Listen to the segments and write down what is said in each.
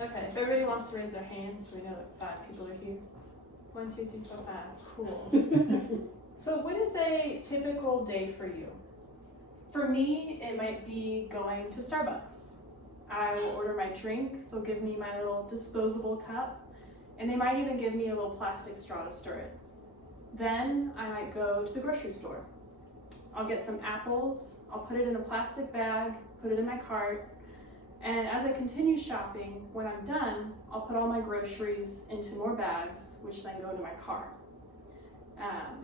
Okay, if everybody wants to raise their hands, so we know that 5 people are here. 1, 2, 3, 4, 5. Cool. So what is a typical day for you? For me, it might be going to Starbucks. I will order my drink, they'll give me my little disposable cup, and they might even give me a little plastic straw to stir it. Then I might go to the grocery store. I'll get some apples, I'll put it in a plastic bag, put it in my cart, and as I continue shopping, when I'm done, I'll put all my groceries into more bags, which then go into my car.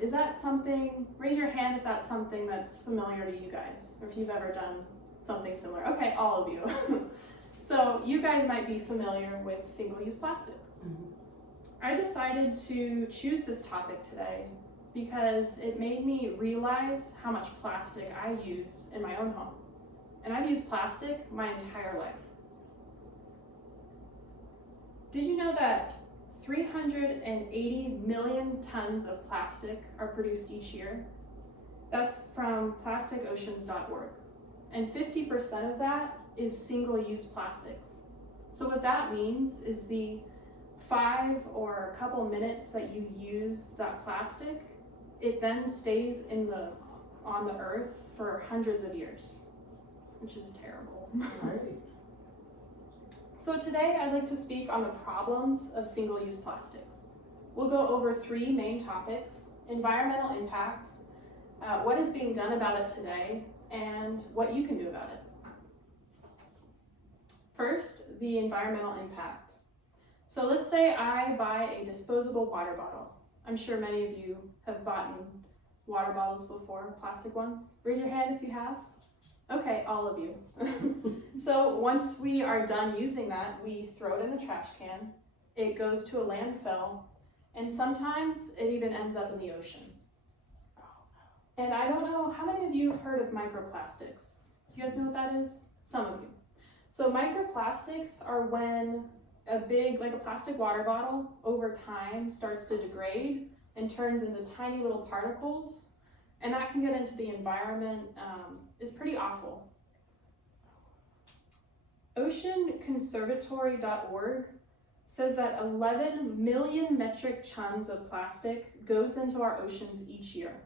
Is that something, raise your hand if that's something that's familiar to you guys, or if you've ever done something similar. Okay, all of you. So you guys might be familiar with single-use plastics. Mm-hmm. I decided to choose this topic today because it made me realize how much plastic I use in my own home. And I've used plastic my entire life. Did you know that 380 million tons of plastic are produced each year? That's from plasticoceans.org. And 50% of that is single-use plastics. So what that means is the 5 or a couple minutes that you use that plastic, it then stays on the earth for hundreds of years, which is terrible. Right. So today I'd like to speak on the problems of single-use plastics. We'll go over 3 main topics: environmental impact, what is being done about it today, and what you can do about it. First, the environmental impact. So let's say I buy a disposable water bottle. I'm sure many of you have bought water bottles before, plastic ones. Raise your hand if you have. Okay, all of you. So once we are done using that, we throw it in the trash can. It goes to a landfill, and sometimes it even ends up in the ocean. And I don't know, how many of you have heard of microplastics? Do you guys know what that is? Some of you. So microplastics are when a plastic water bottle over time starts to degrade and turns into tiny little particles, and that can get into the environment. It's pretty awful. OceanConservatory.org says that 11 million metric tons of plastic goes into our oceans each year.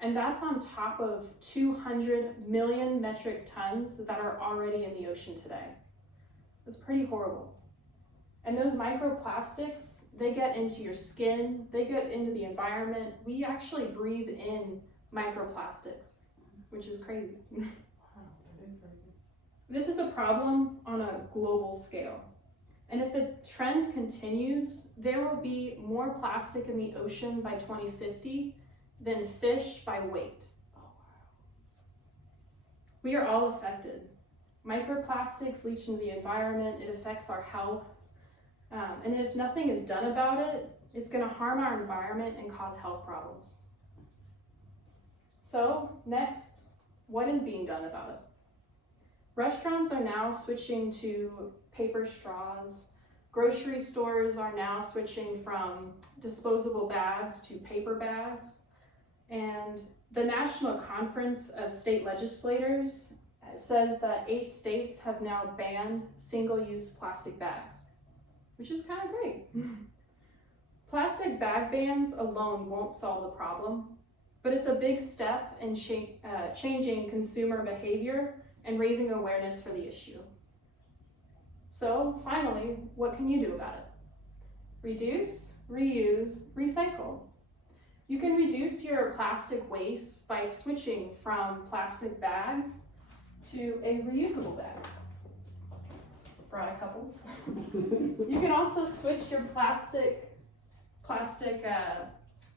And that's on top of 200 million metric tons that are already in the ocean today. That's pretty horrible. And those microplastics, they get into your skin, they get into the environment. We actually breathe in microplastics, which is crazy. This is a problem on a global scale. And if the trend continues, there will be more plastic in the ocean by 2050 than fish by weight. We are all affected. Microplastics leach into the environment, it affects our health, and if nothing is done about it, it's going to harm our environment and cause health problems. So next, what is being done about it? Restaurants are now switching to paper straws. Grocery stores are now switching from disposable bags to paper bags. And the National Conference of State Legislators says that 8 states have now banned single-use plastic bags, which is kind of great. Plastic bag bans alone won't solve the problem, but it's a big step in changing consumer behavior and raising awareness for the issue. So finally, what can you do about it? Reduce, reuse, recycle. You can reduce your plastic waste by switching from plastic bags to a reusable bag. Brought a couple. You can also switch your plastic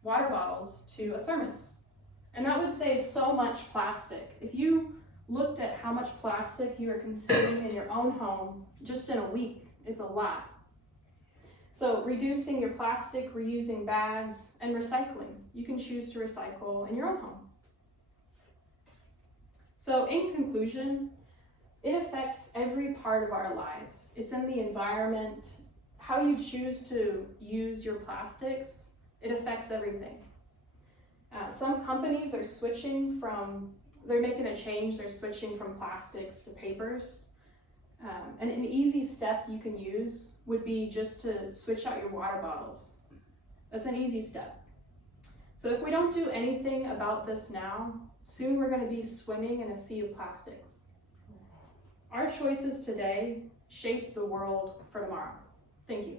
water bottles to a thermos. And that would save so much plastic. If you looked at how much plastic you are consuming in your own home just in a week, it's a lot. So reducing your plastic, reusing bags, and recycling. You can choose to recycle in your own home. So in conclusion, it affects every part of our lives. It's in the environment. How you choose to use your plastics, it affects everything. Some companies are they're making a change, they're switching from plastics to papers. And an easy step you can use would be just to switch out your water bottles. That's an easy step. So if we don't do anything about this now, soon we're going to be swimming in a sea of plastics. Our choices today shape the world for tomorrow. Thank you.